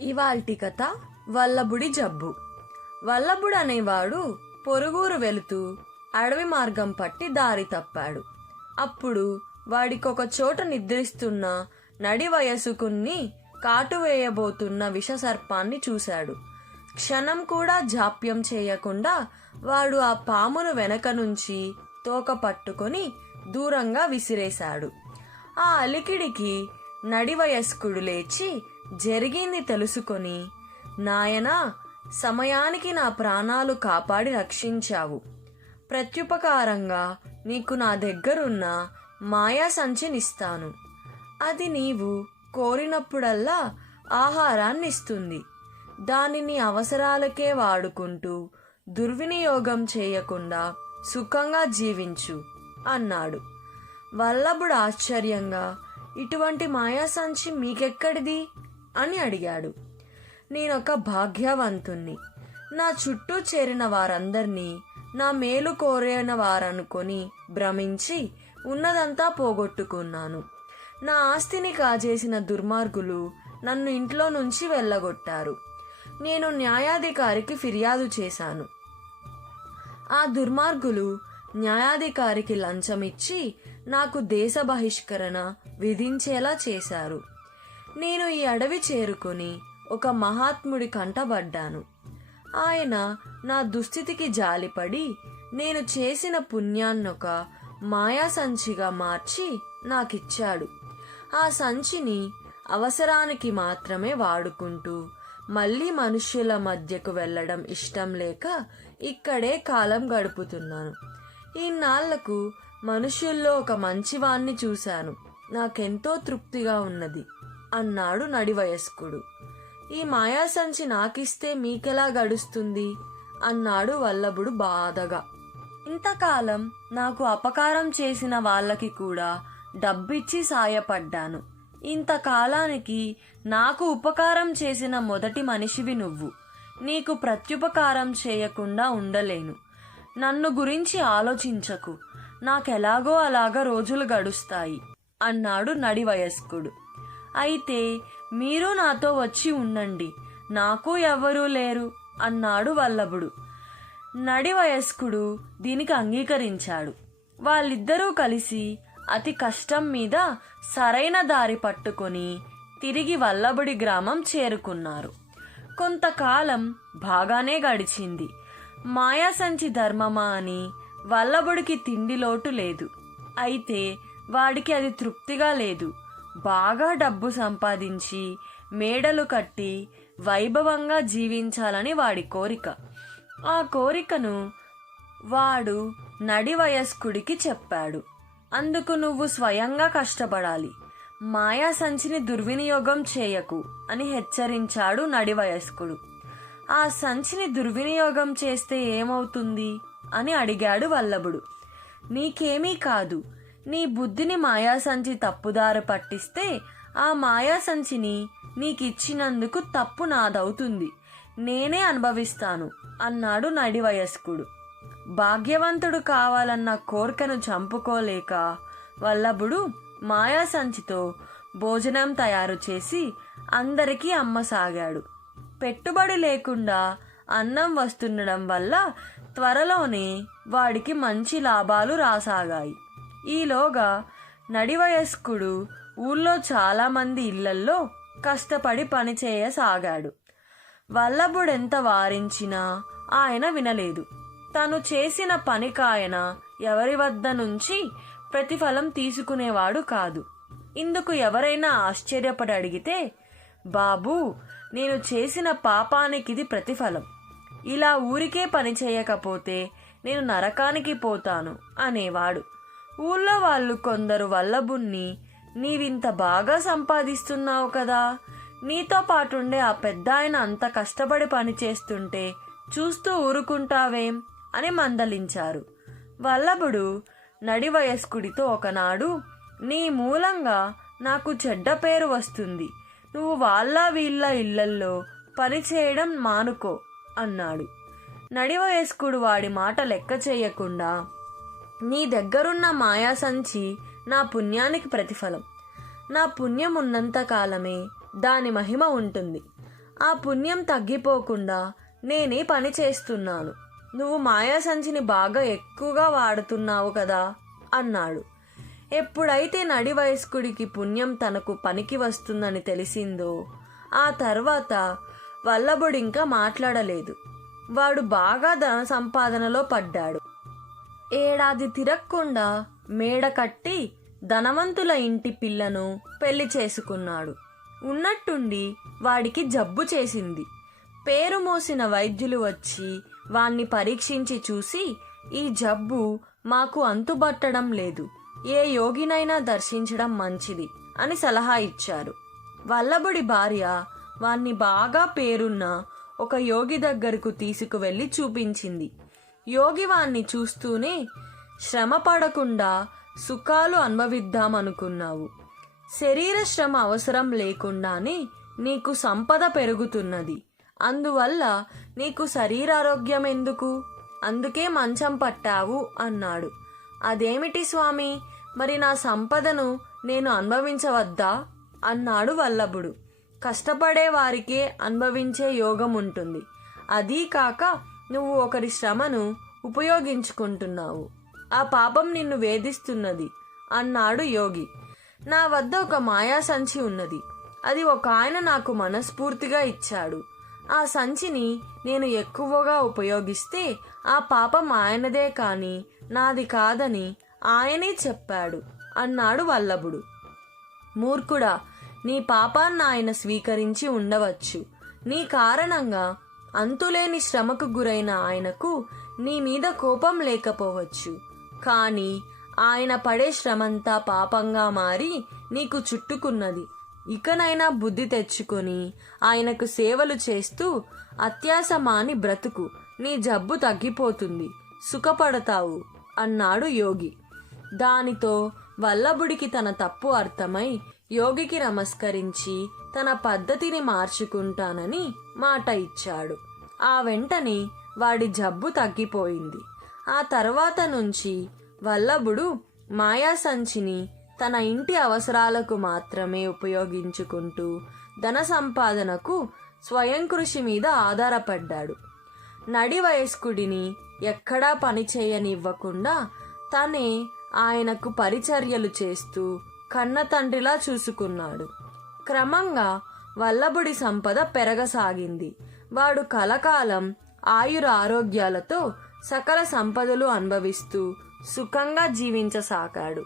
ఇవాల్టి కథ వల్లభుడి జబ్బు. వల్లభుడు అనేవాడు పొరుగురు వెళుతూ అడవి మార్గం పట్టి దారి తప్పాడు. అప్పుడు వాడికొక చోట నిద్రిస్తున్న నడి వయసుకున్ని కాటు వేయబోతున్న విషసర్పాన్ని చూశాడు. క్షణం కూడా జాప్యం చేయకుండా వాడు ఆ పామును వెనక నుంచి తోక పట్టుకొని దూరంగా విసిరేశాడు. ఆ అలికిడికి నడి వయస్కుడు లేచి జరిగింది తెలుసుకొని, నాయనా, సమయానికి నా ప్రాణాలు కాపాడి రక్షించావు. ప్రత్యుపకారంగా నీకు నా దగ్గరున్న మాయా సంచినిస్తాను. అది నీవు కోరినప్పుడల్లా ఆహారాన్నిస్తుంది. దానిని అవసరాలకే వాడుకుంటూ దుర్వినియోగం చేయకుండా సుఖంగా జీవించు అన్నాడు. వల్లభుడు ఆశ్చర్యంగా, ఇటువంటి మాయా సంచి మీకెక్కడిది అని అడిగాడు. నేనొక భాగ్యవంతుణ్ణి. నా చుట్టూ చేరిన వారందర్నీ నా మేలు కోరిన వారనుకొని భ్రమించి ఉన్నదంతా పోగొట్టుకున్నాను. నా ఆస్తిని కాజేసిన దుర్మార్గులు నన్ను ఇంట్లో నుంచి వెళ్ళగొట్టారు. నేను న్యాయాధికారికి ఫిర్యాదు చేశాను. ఆ దుర్మార్గులు న్యాయాధికారికి లంచమిచ్చి నాకు దేశ బహిష్కరణ విధించేలా చేశారు. నేను ఈ అడవి చేరుకుని ఒక మహాత్ముడి కంటబడ్డాను. ఆయన నా దుస్థితికి జాలిపడి నేను చేసిన పుణ్యాన్నొక మాయా సంచిగా మార్చి నాకిచ్చాడు. ఆ సంచిని అవసరానికి మాత్రమే వాడుకుంటూ మళ్ళీ మనుష్యుల మధ్యకు వెళ్ళడం ఇష్టం లేక ఇక్కడే కాలం గడుపుతున్నాను. ఇన్నాళ్లకు మనుష్యుల్లో ఒక మంచివాణ్ణి చూశాను. నాకెంతో తృప్తిగా ఉన్నది అన్నాడు నడివయస్కుడు. ఈ మాయా సంచి నాకిస్తే మీకెలా గడుస్తుంది అన్నాడు వల్లభుడు బాధగా. ఇంతకాలం నాకు అపకారం చేసిన వాళ్ళకి కూడా డబ్బిచ్చి సాయపడ్డాను. ఇంతకాలానికి నాకు ఉపకారం చేసిన మొదటి మనిషివి నువ్వు. నీకు ప్రత్యుపకారం చేయకుండా ఉండలేను. నన్ను గురించి ఆలోచించకు. నాకెలాగో అలాగా రోజులు గడుస్తాయి అన్నాడు నడివయస్కుడు. అయితే మీరు నాతో వచ్చి ఉండండి, నాకు ఎవ్వరూ లేరు అన్నాడు వల్లభుడు. నడివయస్కుడు దీనికి అంగీకరించాడు. వాళ్ళిద్దరూ కలిసి అతి కష్టం మీద సరైన దారి పట్టుకొని తిరిగి వల్లభుడి గ్రామం చేరుకున్నారు. కొంతకాలం బాగానే గడిచింది. మాయా సంచి ధర్మమా అని వల్లభుడికి తిండి లోటు లేదు. అయితే వాడికి అది తృప్తిగా లేదు. బాగా డబ్బు సంపాదించి మేడలు కట్టి వైభవంగా జీవించాలని వాడి కోరిక. ఆ కోరికను వాడు నడి వయస్కుడికి చెప్పాడు. అందుకు నువ్వు స్వయంగా కష్టపడాలి, మాయా సంచిని దుర్వినియోగం చేయకు అని హెచ్చరించాడు నడి వయస్కుడు. ఆ సంచిని దుర్వినియోగం చేస్తే ఏమవుతుంది అని అడిగాడు వల్లభుడు. నీకేమీ కాదు. నీ బుద్ధిని మాయా సంచి తప్పుదారి పట్టిస్తే ఆ మాయా సంచిని నీకిచ్చినందుకు తప్పు నాదవుతుంది. నేనే అనుభవిస్తాను అన్నాడు నడివయస్కుడు. భాగ్యవంతుడు కావాలన్న కోరికను చంపుకోలేక వల్లభుడు మాయా సంచితో భోజనం తయారు చేసి అందరికీ అమ్మసాగాడు. పెట్టుబడి లేకుండా అన్నం వస్తుండడం వల్ల త్వరలోనే వాడికి మంచి లాభాలు రాసాగాయి. ఈలోగా నడివయస్కుడు ఊళ్ళో చాలామంది ఇళ్లల్లో కష్టపడి పనిచేయసాగాడు. వల్లభుడెంత వారించినా ఆయన వినలేదు. తను చేసిన పనికాయన ఎవరి వద్ద నుంచి ప్రతిఫలం తీసుకునేవాడు కాదు. ఇందుకు ఎవరైనా ఆశ్చర్యపడి అడిగితే, బాబూ, నేను చేసిన పాపానికిది ప్రతిఫలం. ఇలా ఊరికే పని చేయకపోతే నేను నరకానికి పోతాను అనేవాడు. ఊళ్ళో వాళ్ళు కొందరు వల్లభుణ్ణి, నీవింత బాగా సంపాదిస్తున్నావు కదా, నీతో పాటుండే ఆ పెద్ద ఆయన అంత కష్టపడి పని చేస్తుంటే చూస్తూ ఊరుకుంటావేం అని మందలించారు. వల్లభుడు నడివయస్కుడితో ఒకనాడు, నీ మూలంగా నాకు చెడ్డ పేరు వస్తుంది. నువ్వు వాళ్ళ వీళ్ళ ఇళ్లల్లో పనిచేయడం మానుకో అన్నాడు. నడివయస్కుడు వాడి మాట లెక్క చేయకుండా, నీ దగ్గరున్న మాయా సంచి నా పుణ్యానికి ప్రతిఫలం. నా పుణ్యం ఉన్నంత కాలమే దాని మహిమ ఉంటుంది. ఆ పుణ్యం తగ్గిపోకుండా నేనే పని చేస్తున్నాను. నువ్వు మాయా సంచిని బాగా ఎక్కువగా వాడుతున్నావు కదా అన్నాడు. ఎప్పుడైతే నడి వయస్కుడికి పుణ్యం తనకు పనికి వస్తుందని తెలిసిందో ఆ తర్వాత వల్లభుడు ఇంకా మాట్లాడలేదు. వాడు బాగా ధన సంపాదనలో పడ్డాడు. ఏడాది తిరగకుండా మేడ కట్టి ధనవంతుల ఇంటి పిల్లను పెళ్లి చేసుకున్నాడు. ఉన్నట్టుండి వాడికి జబ్బు చేసింది. పేరు మోసిన వైద్యులు వచ్చి వాణ్ణి పరీక్షించి చూసి, ఈ జబ్బు మాకు అంతుబట్టడం లేదు, ఏ యోగినైనా దర్శించడం మంచిది అని సలహా ఇచ్చారు. వల్లభుడి భార్య వాణ్ణి బాగా పేరున్న ఒక యోగి దగ్గరకు తీసుకువెళ్లి చూపించింది. యోగి వాణ్ణి చూస్తూనే, శ్రమ పడకుండా సుఖాలు అనుభవిద్దామనుకున్నావు, శరీర శ్రమ అవసరం లేకుండానే నీకు సంపద పెరుగుతున్నది, అందువల్ల నీకు శరీరారోగ్యం ఎందుకు, అందుకే మంచం పట్టావు అన్నాడు. అదేమిటి స్వామి, మరి నా సంపదను నేను అనుభవించవద్దా అన్నాడు వల్లభుడు. కష్టపడే వారికే అనుభవించే యోగం ఉంటుంది, అదీ కాక నువ్వు ఒకరి శ్రమను ఉపయోగించుకుంటున్నావు, ఆ పాపం నిన్ను వేధిస్తున్నది అన్నాడు యోగి. నా వద్ద ఒక మాయా సంచి ఉన్నది, అది ఒక ఆయన నాకు మనస్ఫూర్తిగా ఇచ్చాడు. ఆ సంచిని నేను ఎక్కువగా ఉపయోగిస్తే ఆ పాపం ఆయనదే కాని నాది కాదని ఆయనే చెప్పాడు అన్నాడు వల్లభుడు. మూర్ఖుడా, నీ పాపాన్ని ఆయన స్వీకరించి ఉండవచ్చు. నీ కారణంగా అంతులేని శ్రమకు గురైన ఆయనకు నీ మీద కోపం లేకపోవచ్చు, కానీ ఆయన పడే శ్రమంతా పాపంగా మారి నీకు చుట్టుకున్నది. ఇకనైనా బుద్ధి తెచ్చుకొని ఆయనకు సేవలు చేస్తూ అత్యాస మాని బ్రతుకు, నీ జబ్బు తగ్గిపోతుంది, సుఖపడతావు అన్నాడు యోగి. దానితో వల్లభుడికి తన తప్పు అర్థమై యోగికి నమస్కరించి తన పద్ధతిని మార్చుకుంటానని మాట ఇచ్చాడు. ఆ వెంటనే వాడి జబ్బు తగ్గిపోయింది. ఆ తర్వాత నుంచి వల్లభుడు మాయా సంచిని తన ఇంటి అవసరాలకు మాత్రమే ఉపయోగించుకుంటూ ధన సంపాదనకు స్వయం కృషి మీద ఆధారపడ్డాడు. నడి వయస్కుడిని ఎక్కడా పని చేయనివ్వకుండా తనే ఆయనకు పరిచర్యలు చేస్తూ కన్న తండ్రిలా చూసుకున్నాడు. క్రమంగా వల్లభుడి సంపద పెరగసాగింది. వాడు కలకాలం ఆయుర ఆరోగ్యాలతో సకల సంపదలు అనుభవిస్తూ సుఖంగా జీవించసాగాడు.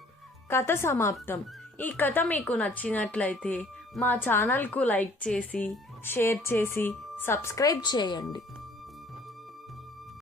కథ సమాప్తం. ఈ కథ మీకు నచ్చినట్లయితే మా ఛానల్కు లైక్ చేసి, షేర్ చేసి, సబ్స్క్రైబ్ చేయండి.